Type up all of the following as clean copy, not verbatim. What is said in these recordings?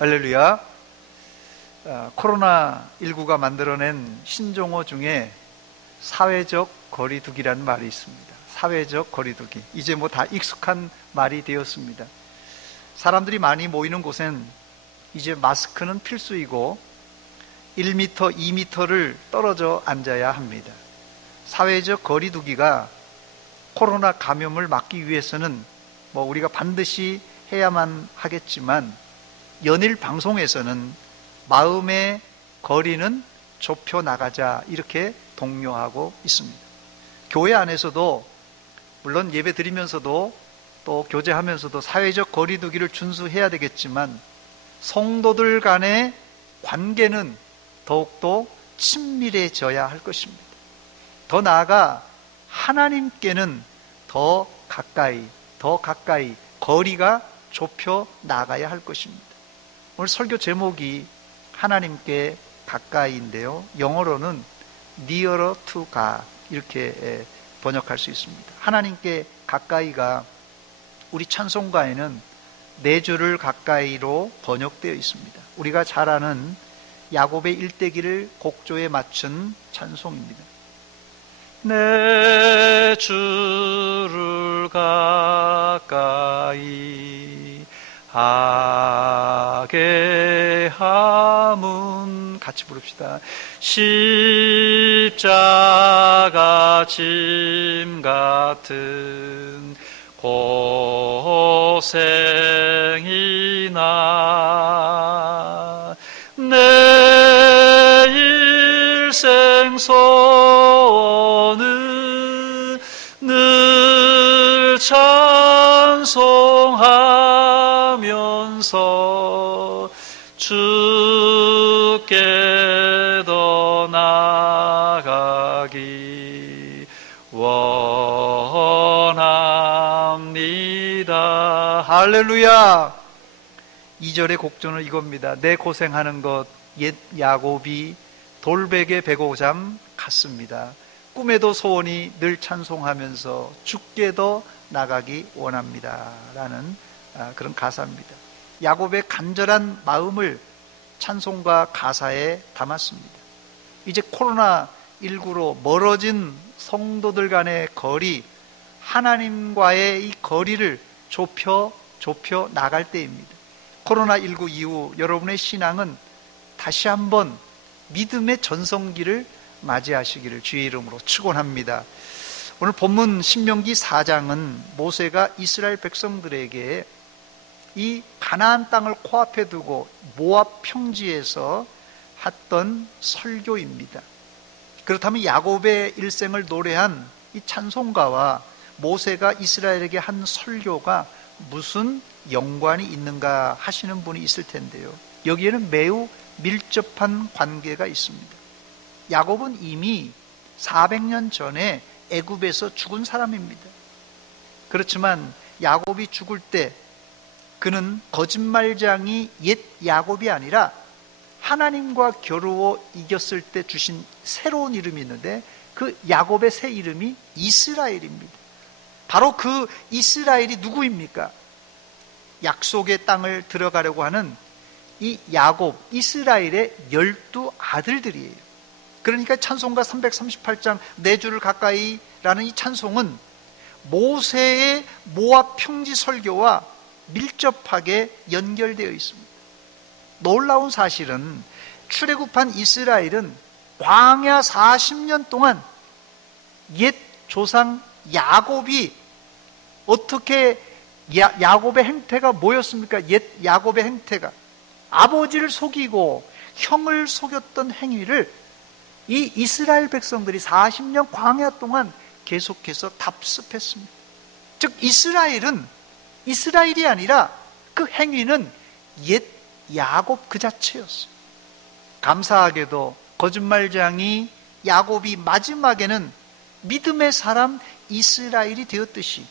할렐루야. 코로나19가 만들어낸 신종어 중에 사회적 거리두기라는 말이 있습니다. 사회적 거리두기. 이제 뭐 다 익숙한 말이 되었습니다. 사람들이 많이 모이는 곳엔 이제 마스크는 필수이고 1m, 2m를 떨어져 앉아야 합니다. 사회적 거리두기가 코로나 감염을 막기 위해서는 뭐 우리가 반드시 해야만 하겠지만 연일 방송에서는 마음의 거리는 좁혀 나가자 이렇게 독려하고 있습니다. 교회 안에서도 물론 예배 드리면서도 또 교제하면서도 사회적 거리두기를 준수해야 되겠지만 성도들 간의 관계는 더욱더 친밀해져야 할 것입니다. 더 나아가 하나님께는 더 가까이 거리가 좁혀 나가야 할 것입니다. 오늘 설교 제목이 하나님께 가까이인데요. 영어로는 nearer to God 이렇게 번역할 수 있습니다. 하나님께 가까이가 우리 찬송가에는 네 줄을 가까이로 번역되어 있습니다. 우리가 잘 아는 야곱의 일대기를 곡조에 맞춘 찬송입니다. 내 주를 가까이 하게 함은 같이 부릅시다. 십자가 짐 같은 고생이나 내 일생 소원은 늘 찬송하면서 주께 더 나아가기 원합니다. 할렐루야. 2절의 곡조는 이겁니다. 내 고생하는 것 옛 야곱이 돌베개 베고잠 같습니다. 꿈에도 소원이 늘 찬송하면서 주께 더 나가기 원합니다 라는 그런 가사입니다. 야곱의 간절한 마음을 찬송가 가사에 담았습니다. 이제 코로나19로 멀어진 성도들 간의 거리, 하나님과의 이 거리를 좁혀 나갈 때입니다. 코로나19 이후 여러분의 신앙은 다시 한번 믿음의 전성기를 맞이하시기를 주의 이름으로 축원합니다. 오늘 본문 신명기 4장은 모세가 이스라엘 백성들에게 이 가나안 땅을 코앞에 두고 모압 평지에서 했던 설교입니다. 그렇다면 야곱의 일생을 노래한 이 찬송가와 모세가 이스라엘에게 한 설교가 무슨 연관이 있는가 하시는 분이 있을 텐데요. 여기에는 매우 밀접한 관계가 있습니다. 야곱은 이미 400년 전에 애굽에서 죽은 사람입니다. 그렇지만 야곱이 죽을 때 그는 거짓말장이 옛 야곱이 아니라 하나님과 겨루어 이겼을 때 주신 새로운 이름이 있는데 그 야곱의 새 이름이 이스라엘입니다. 바로 그 이스라엘이 누구입니까? 약속의 땅을 들어가려고 하는 이 야곱, 이스라엘의 12 아들들이에요. 그러니까 찬송가 338장 네 줄을 가까이 라는 이 찬송은 모세의 모압 평지 설교와 밀접하게 연결되어 있습니다. 놀라운 사실은 출애굽한 이스라엘은 광야 40년 동안 옛 조상 야곱이 어떻게 야곱의 행태가 뭐였습니까? 옛 야곱의 행태가 아버지를 속이고 형을 속였던 행위를 이 이스라엘 백성들이 40년 광야 동안 계속해서 답습했습니다. 즉 이스라엘은 이스라엘이 아니라 그 행위는 옛 야곱 그 자체였어요. 감사하게도 거짓말장이 야곱이 마지막에는 믿음의 사람 이스라엘이 되었듯이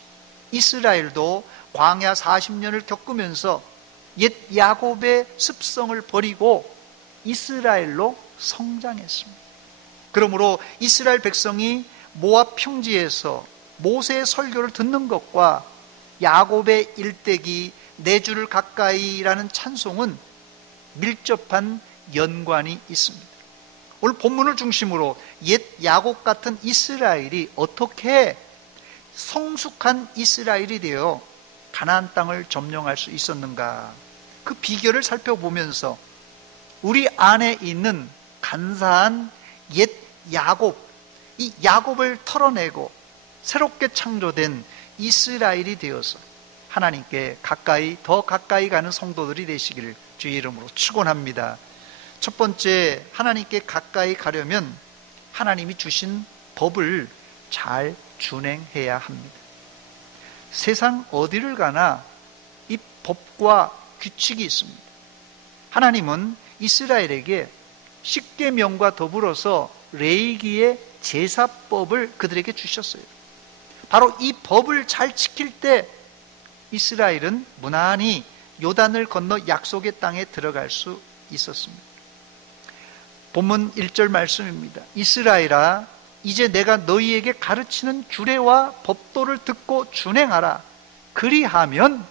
이스라엘도 광야 40년을 겪으면서 옛 야곱의 습성을 버리고 이스라엘로 성장했습니다. 그러므로 이스라엘 백성이 모압 평지에서 모세의 설교를 듣는 것과 야곱의 일대기 네 줄을 가까이라는 찬송은 밀접한 연관이 있습니다. 오늘 본문을 중심으로 옛 야곱 같은 이스라엘이 어떻게 성숙한 이스라엘이 되어 가나안 땅을 점령할 수 있었는가, 그 비결을 살펴보면서 우리 안에 있는 간사한 옛 야곱, 이 야곱을 털어내고 새롭게 창조된 이스라엘이 되어서 하나님께 더 가까이 가는 성도들이 되시기를 주의 이름으로 축원합니다. 첫 번째, 하나님께 가까이 가려면 하나님이 주신 법을 잘 준행해야 합니다. 세상 어디를 가나 이 법과 규칙이 있습니다. 하나님은 이스라엘에게 십계명과 더불어서 레위기의 제사법을 그들에게 주셨어요. 바로 이 법을 잘 지킬 때 이스라엘은 무난히 요단을 건너 약속의 땅에 들어갈 수 있었습니다. 본문 1절 말씀입니다. 이스라엘아, 이제 내가 너희에게 가르치는 규례와 법도를 듣고 준행하라. 그리하면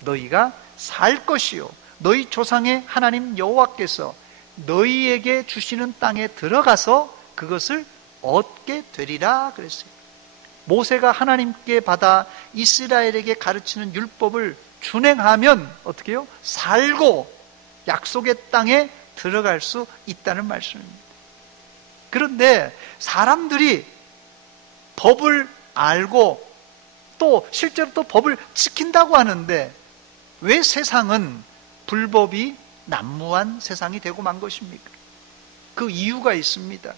너희가 살 것이요, 너희 조상의 하나님 여호와께서 너희에게 주시는 땅에 들어가서 그것을 얻게 되리라 그랬어요. 모세가 하나님께 받아 이스라엘에게 가르치는 율법을 준행하면 어떻게 해요? 살고 약속의 땅에 들어갈 수 있다는 말씀입니다. 그런데 사람들이 법을 알고 또 실제로 또 법을 지킨다고 하는데 왜 세상은 불법이 난무한 세상이 되고 만 것입니까? 그 이유가 있습니다.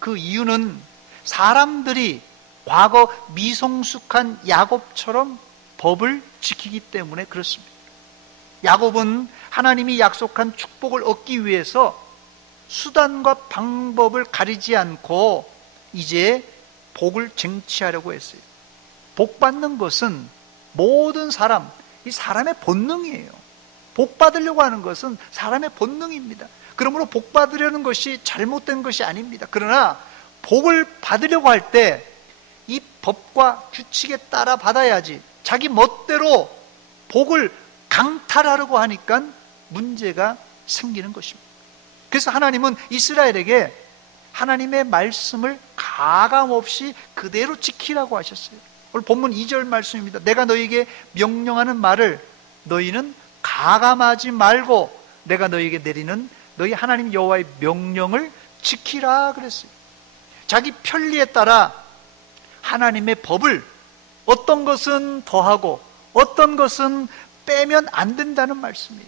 그 이유는 사람들이 과거 미성숙한 야곱처럼 법을 지키기 때문에 그렇습니다. 야곱은 하나님이 약속한 축복을 얻기 위해서 수단과 방법을 가리지 않고 이제 복을 쟁취하려고 했어요. 복 받는 것은 모든 사람, 이 사람의 본능이에요. 복 받으려고 하는 것은 사람의 본능입니다. 그러므로 복 받으려는 것이 잘못된 것이 아닙니다. 그러나 복을 받으려고 할 때 이 법과 규칙에 따라 받아야지 자기 멋대로 복을 강탈하려고 하니까 문제가 생기는 것입니다. 그래서 하나님은 이스라엘에게 하나님의 말씀을 가감없이 그대로 지키라고 하셨어요. 오늘 본문 2절 말씀입니다. 내가 너희에게 명령하는 말을 너희는 가감하지 말고 내가 너희에게 내리는 너희 하나님 여호와의 명령을 지키라 그랬어요. 자기 편리에 따라 하나님의 법을 어떤 것은 더하고 어떤 것은 빼면 안 된다는 말씀이에요.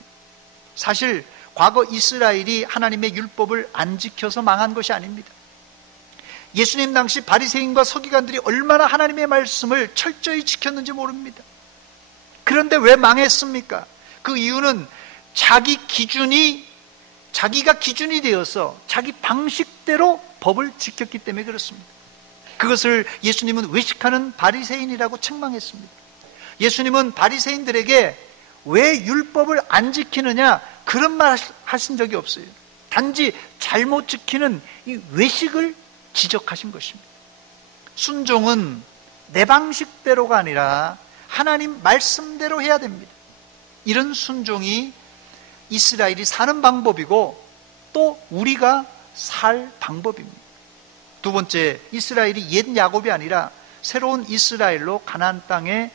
사실 과거 이스라엘이 하나님의 율법을 안 지켜서 망한 것이 아닙니다. 예수님 당시 바리새인과 서기관들이 얼마나 하나님의 말씀을 철저히 지켰는지 모릅니다. 그런데 왜 망했습니까? 그 이유는 자기가 기준이 되어서 자기 방식대로 법을 지켰기 때문에 그렇습니다. 그것을 예수님은 외식하는 바리새인이라고 책망했습니다. 예수님은 바리새인들에게 왜 율법을 안 지키느냐 그런 말 하신 적이 없어요. 단지 잘못 지키는 이 외식을 지적하신 것입니다. 순종은 내 방식대로가 아니라 하나님 말씀대로 해야 됩니다. 이런 순종이 이스라엘이 사는 방법이고 또 우리가 살 방법입니다. 두 번째, 이스라엘이 옛 야곱이 아니라 새로운 이스라엘로 가나안 땅에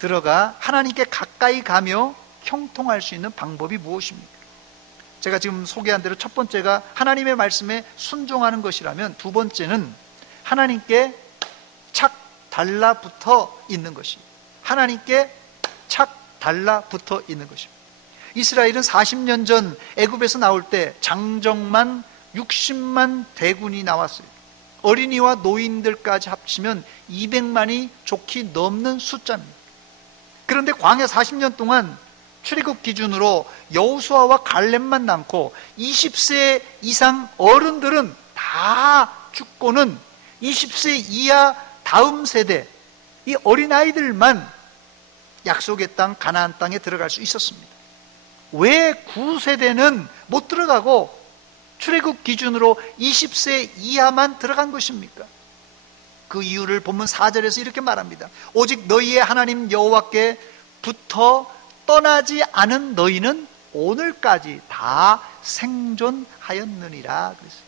들어가 하나님께 가까이 가며 형통할 수 있는 방법이 무엇입니까? 제가 지금 소개한 대로 첫 번째가 하나님의 말씀에 순종하는 것이라면 두 번째는 하나님께 착 달라붙어 있는 것입니다. 하나님께 착 달라붙어 있는 것입니다. 이스라엘은 40년 전 애굽에서 나올 때 장정만 60만 대군이 나왔어요. 어린이와 노인들까지 합치면 200만이 좋게 넘는 숫자입니다. 그런데 광야 40년 동안 출애굽 기준으로 여호수아와 갈렙만 남고 20세 이상 어른들은 다 죽고는 20세 이하 다음 세대 이 어린아이들만 약속의 땅 가나안 땅에 들어갈 수 있었습니다. 왜 9세대는 못 들어가고 출애굽 기준으로 20세 이하만 들어간 것입니까? 그 이유를 본문 4절에서 이렇게 말합니다. 오직 너희의 하나님 여호와께 붙어 떠나지 않은 너희는 오늘까지 다 생존하였느니라 그랬어요.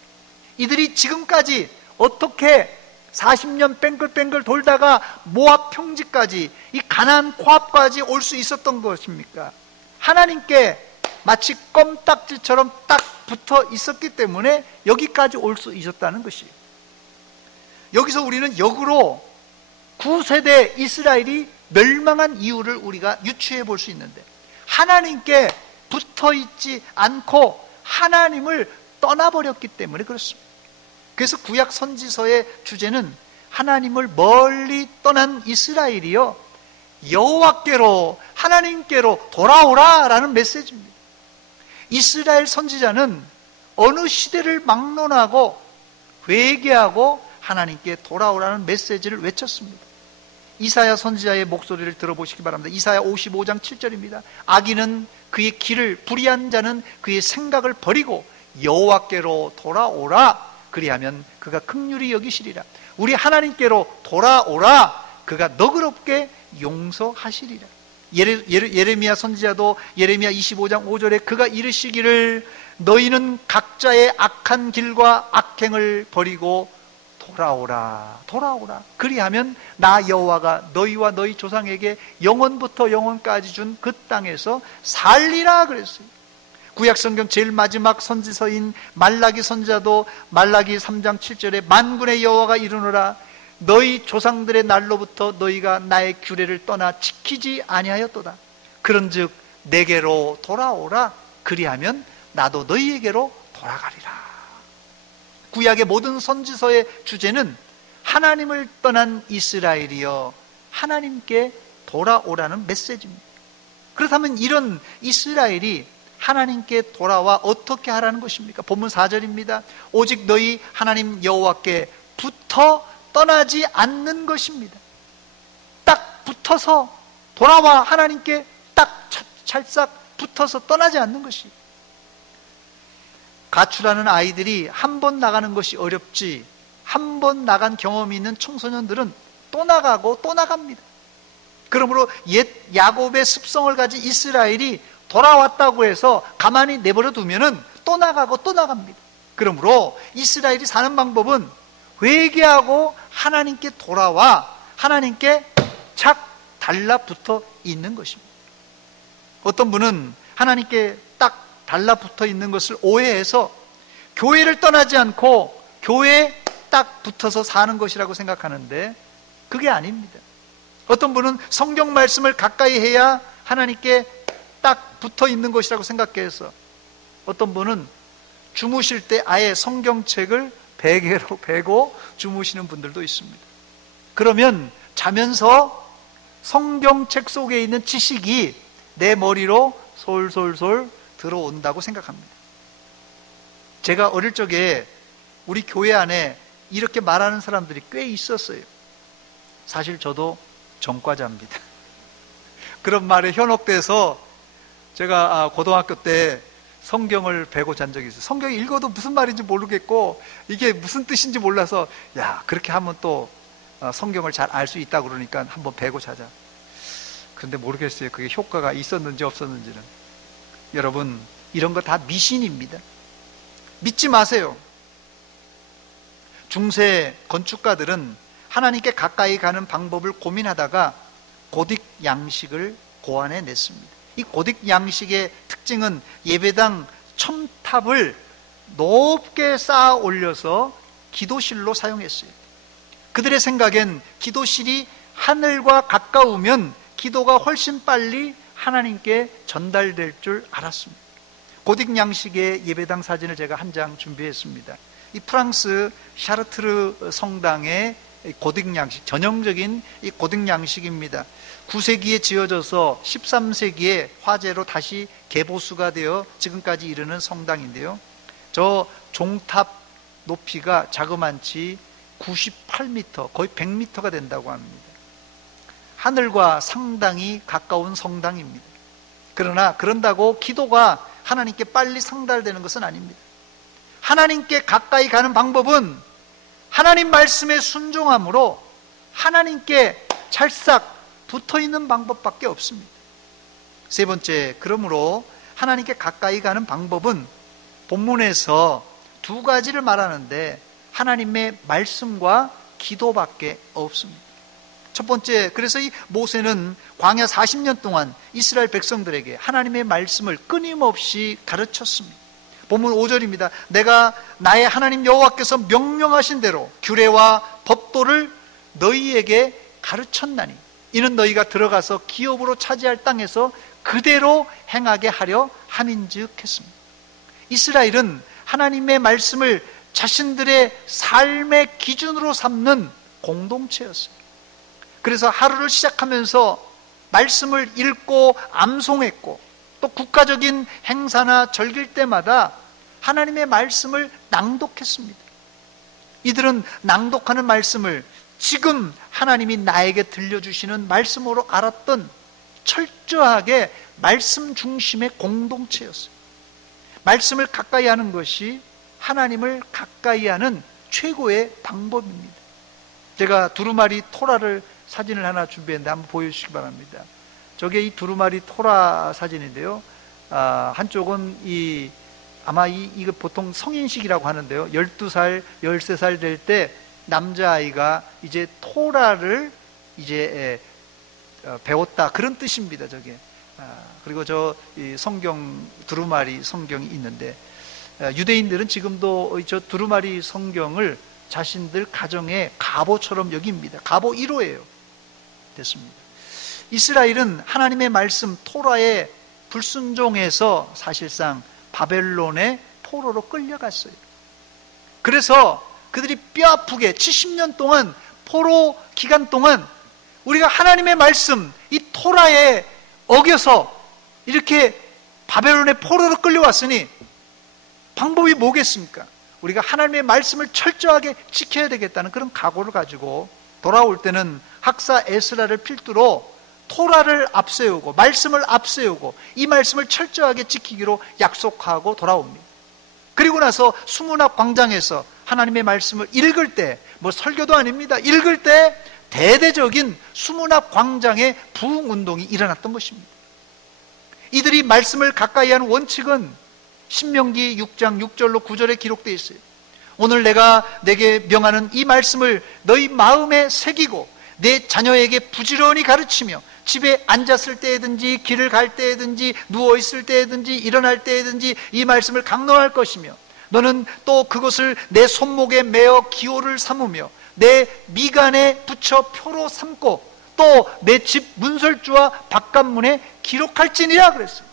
이들이 지금까지 어떻게 40년 뺑글뺑글 돌다가 모압 평지까지, 이 가나안 코앞까지 올 수 있었던 것입니까? 하나님께 마치 껌딱지처럼 딱 붙어 있었기 때문에 여기까지 올 수 있었다는 것이에요. 여기서 우리는 역으로 9세대 이스라엘이 멸망한 이유를 우리가 유추해 볼 수 있는데, 하나님께 붙어 있지 않고 하나님을 떠나버렸기 때문에 그렇습니다. 그래서 구약 선지서의 주제는 하나님을 멀리 떠난 이스라엘이여 여호와께로, 하나님께로 돌아오라 라는 메시지입니다. 이스라엘 선지자는 어느 시대를 막론하고 회개하고 하나님께 돌아오라는 메시지를 외쳤습니다. 이사야 선지자의 목소리를 들어보시기 바랍니다. 이사야 55장 7절입니다. 악인은 그의 길을, 불의한 자는 그의 생각을 버리고 여호와께로 돌아오라. 그리하면 그가 긍휼히 여기시리라. 우리 하나님께로 돌아오라. 그가 너그럽게 용서하시리라. 예레미야 선지자도 예레미야 25장 5절에 그가 이르시기를 너희는 각자의 악한 길과 악행을 버리고 돌아오라, 돌아오라. 그리하면 나 여호와가 너희와 너희 조상에게 영원부터 영원까지 준 그 땅에서 살리라 그랬어요. 구약성경 제일 마지막 선지서인 말라기 선지자도 말라기 3장 7절에 만군의 여호와가 이르노라 너희 조상들의 날로부터 너희가 나의 규례를 떠나 지키지 아니하였도다. 그런즉 내게로 돌아오라. 그리하면 나도 너희에게로 돌아가리라. 구약의 모든 선지서의 주제는 하나님을 떠난 이스라엘이여 하나님께 돌아오라는 메시지입니다. 그렇다면 이런 이스라엘이 하나님께 돌아와 어떻게 하라는 것입니까? 본문 4절입니다. 오직 너희 하나님 여호와께 붙어 떠나지 않는 것입니다. 딱 붙어서 돌아와 하나님께 딱 찰싹 붙어서 떠나지 않는 것이. 가출하는 아이들이 한 번 나가는 것이 어렵지, 한 번 나간 경험이 있는 청소년들은 또 나가고 또 나갑니다. 그러므로 옛 야곱의 습성을 가진 이스라엘이 돌아왔다고 해서 가만히 내버려 두면은 또 나가고 또 나갑니다. 그러므로 이스라엘이 사는 방법은 회개하고 하나님께 돌아와 하나님께 착 달라붙어 있는 것입니다. 어떤 분은 하나님께 딱 달라붙어 있는 것을 오해해서 교회를 떠나지 않고 교회에 딱 붙어서 사는 것이라고 생각하는데 그게 아닙니다. 어떤 분은 성경 말씀을 가까이 해야 하나님께 딱 붙어 있는 것이라고 생각해서 어떤 분은 주무실 때 아예 성경책을 베개로 베고 주무시는 분들도 있습니다. 그러면 자면서 성경책 속에 있는 지식이 내 머리로 솔솔솔 들어온다고 생각합니다. 제가 어릴 적에 우리 교회 안에 이렇게 말하는 사람들이 꽤 있었어요. 사실 저도 전과자입니다. 그런 말에 현혹돼서 제가 고등학교 때 성경을 베고 잔 적이 있어요. 성경 읽어도 무슨 말인지 모르겠고 이게 무슨 뜻인지 몰라서 야 그렇게 하면 또 성경을 잘 알 수 있다고 그러니까 한번 베고 자자. 그런데 모르겠어요. 그게 효과가 있었는지 없었는지는. 여러분 이런 거 다 미신입니다. 믿지 마세요. 중세 건축가들은 하나님께 가까이 가는 방법을 고민하다가 고딕 양식을 고안해 냈습니다. 이 고딕 양식의 특징은 예배당 첨탑을 높게 쌓아 올려서 기도실로 사용했어요. 그들의 생각엔 기도실이 하늘과 가까우면 기도가 훨씬 빨리 하나님께 전달될 줄 알았습니다. 고딕 양식의 예배당 사진을 제가 한 장 준비했습니다. 이 프랑스 샤르트르 성당의 고딕 양식, 전형적인 이 고딕 양식입니다. 9세기에 지어져서 13세기에 화재로 다시 개보수가 되어 지금까지 이르는 성당인데요. 저 종탑 높이가 자그만치 98m, 거의 100m가 된다고 합니다. 하늘과 상당히 가까운 성당입니다. 그러나 그런다고 기도가 하나님께 빨리 상달되는 것은 아닙니다. 하나님께 가까이 가는 방법은 하나님 말씀에 순종함으로 하나님께 찰싹 붙어 있는 방법밖에 없습니다. 세 번째, 그러므로 하나님께 가까이 가는 방법은 본문에서 두 가지를 말하는데 하나님의 말씀과 기도밖에 없습니다. 첫 번째, 그래서 이 모세는 광야 40년 동안 이스라엘 백성들에게 하나님의 말씀을 끊임없이 가르쳤습니다. 본문 5절입니다. 내가 나의 하나님 여호와께서 명령하신 대로 규례와 법도를 너희에게 가르쳤나니 이는 너희가 들어가서 기업으로 차지할 땅에서 그대로 행하게 하려 함인즉 했습니다. 이스라엘은 하나님의 말씀을 자신들의 삶의 기준으로 삼는 공동체였어요. 그래서 하루를 시작하면서 말씀을 읽고 암송했고 또 국가적인 행사나 절길 때마다 하나님의 말씀을 낭독했습니다. 이들은 낭독하는 말씀을 지금 하나님이 나에게 들려주시는 말씀으로 알았던 철저하게 말씀 중심의 공동체였어요. 말씀을 가까이 하는 것이 하나님을 가까이 하는 최고의 방법입니다. 제가 두루마리 토라를 사진을 하나 준비했는데 한번 보여주시기 바랍니다. 저게 이 두루마리 토라 사진인데요. 한쪽은 아마 이거 보통 성인식이라고 하는데요. 12살, 13살 될 때 남자아이가 이제 토라를 이제 배웠다. 그런 뜻입니다, 저게. 그리고 이 성경, 두루마리 성경이 있는데, 유대인들은 지금도 저 두루마리 성경을 자신들 가정의 가보처럼 여깁니다. 가보 1호예요. 됐습니다. 이스라엘은 하나님의 말씀 토라에 불순종해서 사실상 바벨론의 포로로 끌려갔어요. 그래서 그들이 뼈아프게 70년 동안 포로 기간 동안 우리가 하나님의 말씀 이 토라에 어겨서 이렇게 바벨론의 포로로 끌려왔으니 방법이 뭐겠습니까? 우리가 하나님의 말씀을 철저하게 지켜야 되겠다는 그런 각오를 가지고 돌아올 때는 학사 에스라를 필두로 토라를 앞세우고 말씀을 앞세우고 이 말씀을 철저하게 지키기로 약속하고 돌아옵니다. 그리고 나서 수문학 광장에서 하나님의 말씀을 읽을 때, 뭐 설교도 아닙니다. 읽을 때 대대적인 수문학 광장의 부흥운동이 일어났던 것입니다. 이들이 말씀을 가까이 하는 원칙은 신명기 6장 6절로 9절에 기록되어 있어요. 오늘 내가 내게 명하는 이 말씀을 너희 마음에 새기고 내 자녀에게 부지런히 가르치며 집에 앉았을 때든지 길을 갈 때든지 누워있을 때든지 일어날 때든지 이 말씀을 강론할 것이며 너는 또 그것을 내 손목에 매어 기호를 삼으며 내 미간에 붙여 표로 삼고 또 내 집 문설주와 바깥문에 기록할지니라 그랬어요.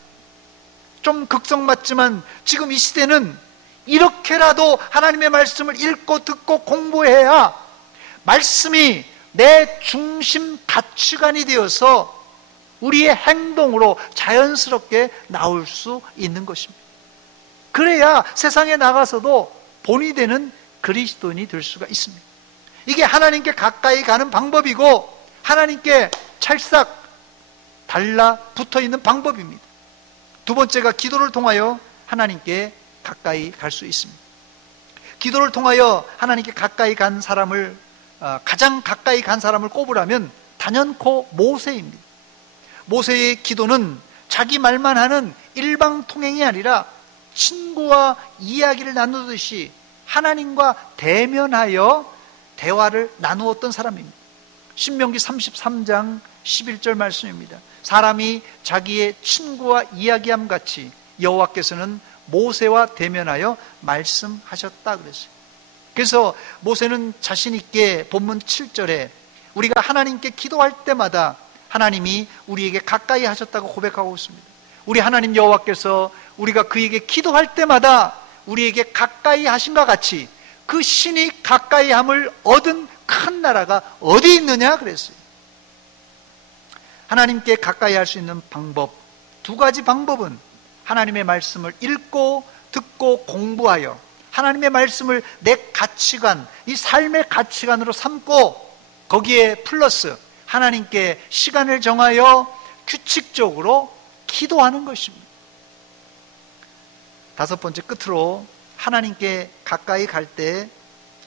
좀 극성맞지만 지금 이 시대는 이렇게라도 하나님의 말씀을 읽고 듣고 공부해야 말씀이 내 중심 가치관이 되어서 우리의 행동으로 자연스럽게 나올 수 있는 것입니다. 그래야 세상에 나가서도 본이 되는 그리스도인이 될 수가 있습니다. 이게 하나님께 가까이 가는 방법이고 하나님께 찰싹 달라붙어 있는 방법입니다. 두 번째가 기도를 통하여 하나님께 가까이 갈 수 있습니다. 기도를 통하여 하나님께 가까이 간 사람을 가장 가까이 간 사람을 꼽으라면 단연코 모세입니다. 모세의 기도는 자기 말만 하는 일방통행이 아니라 친구와 이야기를 나누듯이 하나님과 대면하여 대화를 나누었던 사람입니다. 신명기 33장 11절 말씀입니다. 사람이 자기의 친구와 이야기함 같이 여호와께서는 모세와 대면하여 말씀하셨다 그랬어요. 그래서 모세는 자신 있게 본문 7절에 우리가 하나님께 기도할 때마다 하나님이 우리에게 가까이 하셨다고 고백하고 있습니다. 우리 하나님 여호와께서 우리가 그에게 기도할 때마다 우리에게 가까이 하신과 같이 그 신이 가까이 함을 얻은 큰 나라가 어디 있느냐 그랬어요. 하나님께 가까이 할 수 있는 방법 두 가지 방법은 하나님의 말씀을 읽고 듣고 공부하여 하나님의 말씀을 내 가치관, 이 삶의 가치관으로 삼고 거기에 플러스 하나님께 시간을 정하여 규칙적으로 기도하는 것입니다. 다섯 번째 끝으로 하나님께 가까이 갈 때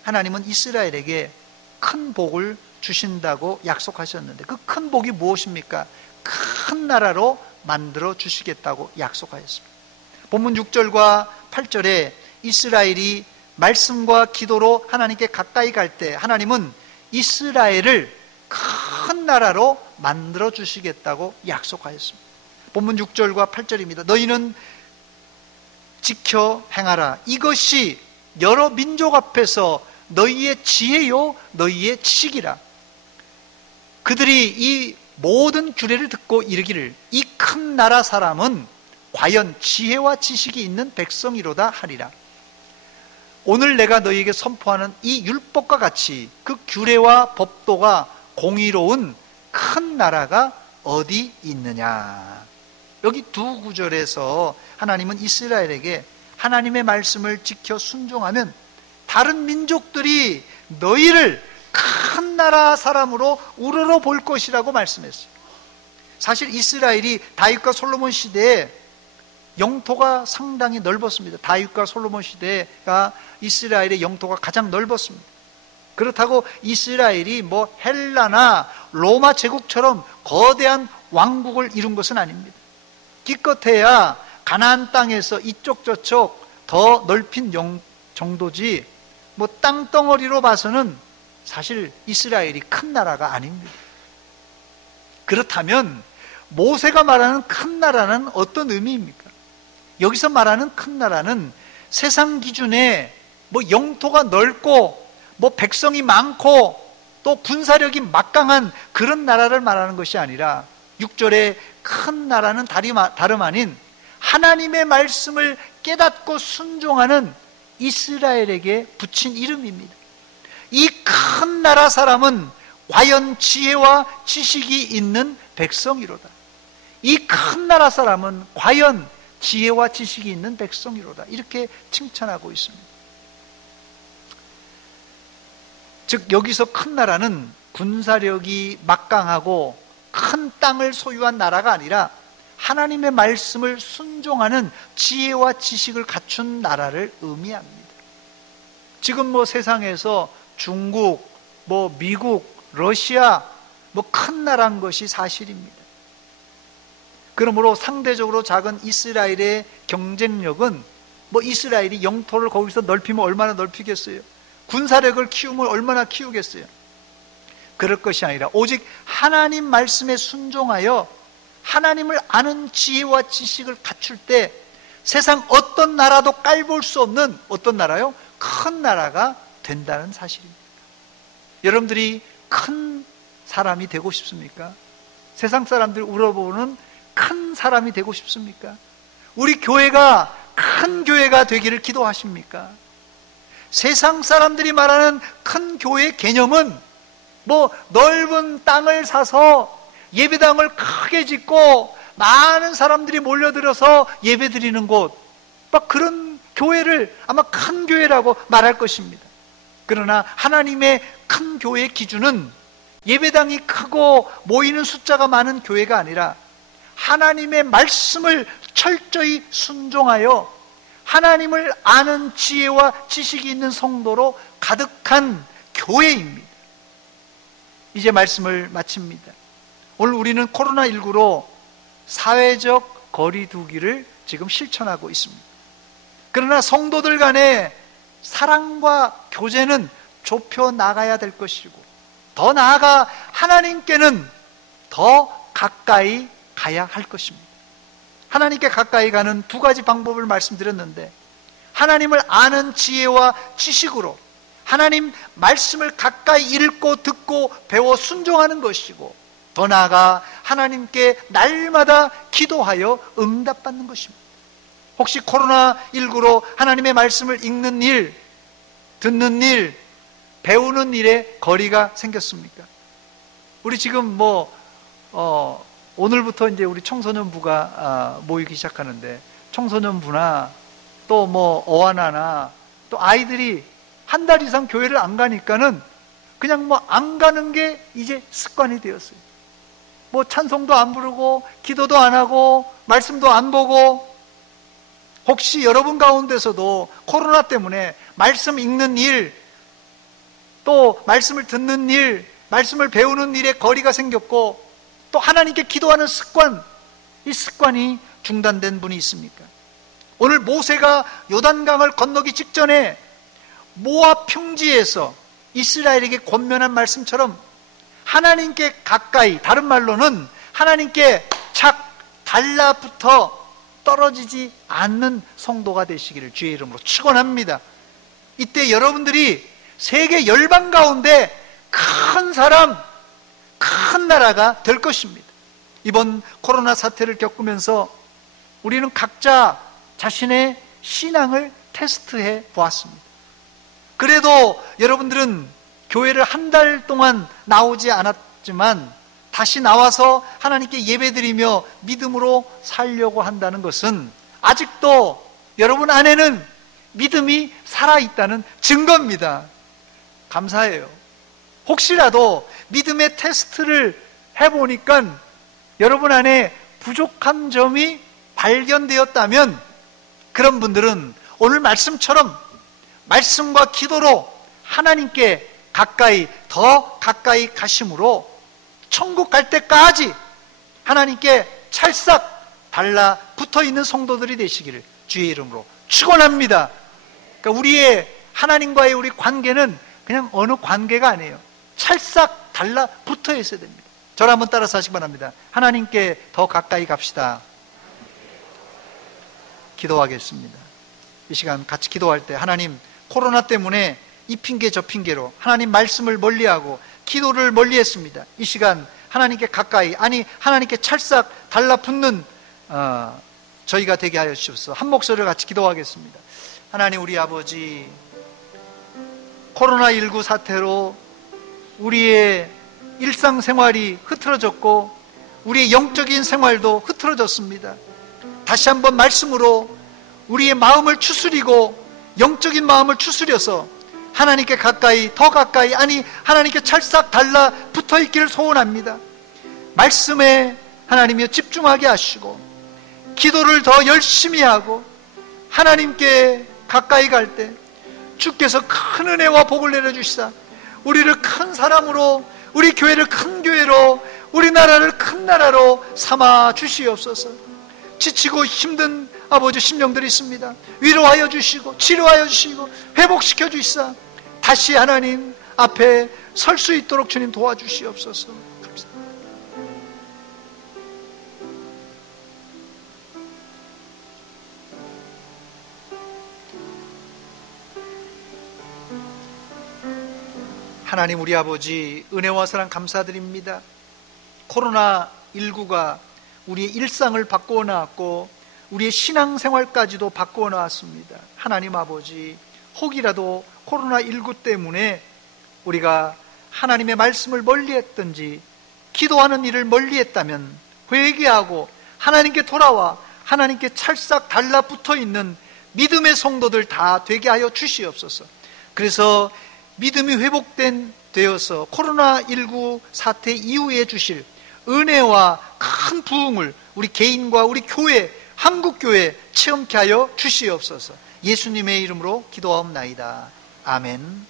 하나님은 이스라엘에게 큰 복을 주신다고 약속하셨는데 그 큰 복이 무엇입니까? 큰 나라로 만들어 주시겠다고 약속하였습니다. 본문 6절과 8절에 이스라엘이 말씀과 기도로 하나님께 가까이 갈 때 하나님은 이스라엘을 큰 나라로 만들어 주시겠다고 약속하였습니다. 본문 6절과 8절입니다. 너희는 지켜 행하라. 이것이 여러 민족 앞에서 너희의 지혜요 너희의 지식이라. 그들이 이 모든 규례를 듣고 이르기를 이 큰 나라 사람은 과연 지혜와 지식이 있는 백성이로다 하리라. 오늘 내가 너희에게 선포하는 이 율법과 같이 그 규례와 법도가 공의로운 큰 나라가 어디 있느냐. 여기 두 구절에서 하나님은 이스라엘에게 하나님의 말씀을 지켜 순종하면 다른 민족들이 너희를 큰 나라 사람으로 우러러 볼 것이라고 말씀했어요. 사실 이스라엘이 다윗과 솔로몬 시대에 영토가 상당히 넓었습니다. 다윗과 솔로몬 시대가 이스라엘의 영토가 가장 넓었습니다. 그렇다고 이스라엘이 뭐 헬라나 로마 제국처럼 거대한 왕국을 이룬 것은 아닙니다. 기껏해야 가나안 땅에서 이쪽 저쪽 더 넓힌 정도지 뭐 땅덩어리로 봐서는 사실 이스라엘이 큰 나라가 아닙니다. 그렇다면 모세가 말하는 큰 나라는 어떤 의미입니까? 여기서 말하는 큰 나라는 세상 기준에 뭐 영토가 넓고 뭐 백성이 많고 또 군사력이 막강한 그런 나라를 말하는 것이 아니라 6절에 큰 나라는 다름 아닌 하나님의 말씀을 깨닫고 순종하는 이스라엘에게 붙인 이름입니다. 이 큰 나라 사람은 과연 지혜와 지식이 있는 백성이로다. 이 큰 나라 사람은 과연 지혜와 지식이 있는 백성이로다. 이렇게 칭찬하고 있습니다. 즉 여기서 큰 나라는 군사력이 막강하고 큰 땅을 소유한 나라가 아니라 하나님의 말씀을 순종하는 지혜와 지식을 갖춘 나라를 의미합니다. 지금 뭐 세상에서 중국, 뭐 미국, 러시아 뭐 큰 나라인 것이 사실입니다. 그러므로 상대적으로 작은 이스라엘의 경쟁력은 뭐 이스라엘이 영토를 거기서 넓히면 얼마나 넓히겠어요? 군사력을 키우면 얼마나 키우겠어요? 그럴 것이 아니라 오직 하나님 말씀에 순종하여 하나님을 아는 지혜와 지식을 갖출 때 세상 어떤 나라도 깔볼 수 없는 어떤 나라요? 큰 나라가 된다는 사실입니다. 여러분들이 큰 사람이 되고 싶습니까? 세상 사람들 울어보는 큰 사람이 되고 싶습니까? 우리 교회가 큰 교회가 되기를 기도하십니까? 세상 사람들이 말하는 큰 교회 개념은 뭐 넓은 땅을 사서 예배당을 크게 짓고 많은 사람들이 몰려들어서 예배드리는 곳, 막 그런 교회를 아마 큰 교회라고 말할 것입니다. 그러나 하나님의 큰 교회의 기준은 예배당이 크고 모이는 숫자가 많은 교회가 아니라 하나님의 말씀을 철저히 순종하여 하나님을 아는 지혜와 지식이 있는 성도로 가득한 교회입니다. 이제 말씀을 마칩니다. 오늘 우리는 코로나19로 사회적 거리 두기를 지금 실천하고 있습니다. 그러나 성도들 간의 사랑과 교제는 좁혀 나가야 될 것이고 더 나아가 하나님께는 더 가까이 가야 할 것입니다. 하나님께 가까이 가는 두 가지 방법을 말씀드렸는데 하나님을 아는 지혜와 지식으로 하나님 말씀을 가까이 읽고 듣고 배워 순종하는 것이고 더 나아가 하나님께 날마다 기도하여 응답받는 것입니다. 혹시 코로나19로 하나님의 말씀을 읽는 일, 듣는 일, 배우는 일에 거리가 생겼습니까? 우리 지금 오늘부터 이제 우리 청소년부가 모이기 시작하는데 청소년부나 또 어와나나 또 아이들이 한 달 이상 교회를 안 가니까는 그냥 안 가는 게 이제 습관이 되었어요. 찬송도 안 부르고 기도도 안 하고 말씀도 안 보고 혹시 여러분 가운데서도 코로나 때문에 말씀 읽는 일 또 말씀을 듣는 일 말씀을 배우는 일에 거리가 생겼고 또 하나님께 기도하는 습관 이 습관이 중단된 분이 있습니까? 오늘 모세가 요단강을 건너기 직전에 모압 평지에서 이스라엘에게 권면한 말씀처럼 하나님께 가까이, 다른 말로는 하나님께 착 달라붙어 떨어지지 않는 성도가 되시기를 주의 이름으로 축원합니다. 이때 여러분들이 세계 열방 가운데 큰 사람, 큰 나라가 될 것입니다. 이번 코로나 사태를 겪으면서 우리는 각자 자신의 신앙을 테스트해 보았습니다. 그래도 여러분들은 교회를 한 달 동안 나오지 않았지만 다시 나와서 하나님께 예배드리며 믿음으로 살려고 한다는 것은 아직도 여러분 안에는 믿음이 살아있다는 증거입니다. 감사해요. 혹시라도 믿음의 테스트를 해보니까 여러분 안에 부족한 점이 발견되었다면 그런 분들은 오늘 말씀처럼 말씀과 기도로 하나님께 가까이, 더 가까이 가심으로 천국 갈 때까지 하나님께 찰싹 달라붙어 있는 성도들이 되시기를 주의 이름으로 축원합니다. 그러니까 우리의 하나님과의 우리 관계는 그냥 어느 관계가 아니에요. 찰싹 달라붙어 있어야 됩니다. 저를 한번 따라서 하시기 바랍니다. 하나님께 더 가까이 갑시다. 기도하겠습니다. 이 시간 같이 기도할 때 하나님, 코로나 때문에 이 핑계 저 핑계로 하나님 말씀을 멀리하고 기도를 멀리했습니다. 이 시간 하나님께 가까이, 아니 하나님께 찰싹 달라붙는 저희가 되게 하여 주옵소서. 한 목소리를 같이 기도하겠습니다. 하나님, 우리 아버지, 코로나19 사태로 우리의 일상생활이 흐트러졌고 우리의 영적인 생활도 흐트러졌습니다. 다시 한번 말씀으로 우리의 마음을 추스리고 영적인 마음을 추스려서 하나님께 가까이, 더 가까이, 아니 하나님께 찰싹 달라붙어 있기를 소원합니다. 말씀에 하나님이여 집중하게 하시고 기도를 더 열심히 하고 하나님께 가까이 갈 때 주께서 큰 은혜와 복을 내려주시사 우리를 큰 사람으로, 우리 교회를 큰 교회로, 우리나라를 큰 나라로 삼아 주시옵소서. 지치고 힘든 아버지 심령들이 있습니다. 위로하여 주시고 치료하여 주시고 회복시켜 주시사 다시 하나님 앞에 설 수 있도록 주님 도와주시옵소서. 감사합니다. 하나님, 우리 아버지, 은혜와 사랑 감사드립니다. 코로나19가 우리의 일상을 바꾸어 나왔고 우리의 신앙생활까지도 바꾸어 나왔습니다. 하나님 아버지, 혹이라도 코로나19 때문에 우리가 하나님의 말씀을 멀리했든지 기도하는 일을 멀리했다면 회개하고 하나님께 돌아와 하나님께 찰싹 달라붙어 있는 믿음의 성도들 다 되게 하여 주시옵소서. 그래서 믿음이 되어서 코로나19 사태 이후에 주실 은혜와 큰 부흥을 우리 개인과 우리 교회, 한국교회 체험케 하여 주시옵소서. 예수님의 이름으로 기도하옵나이다. 아멘.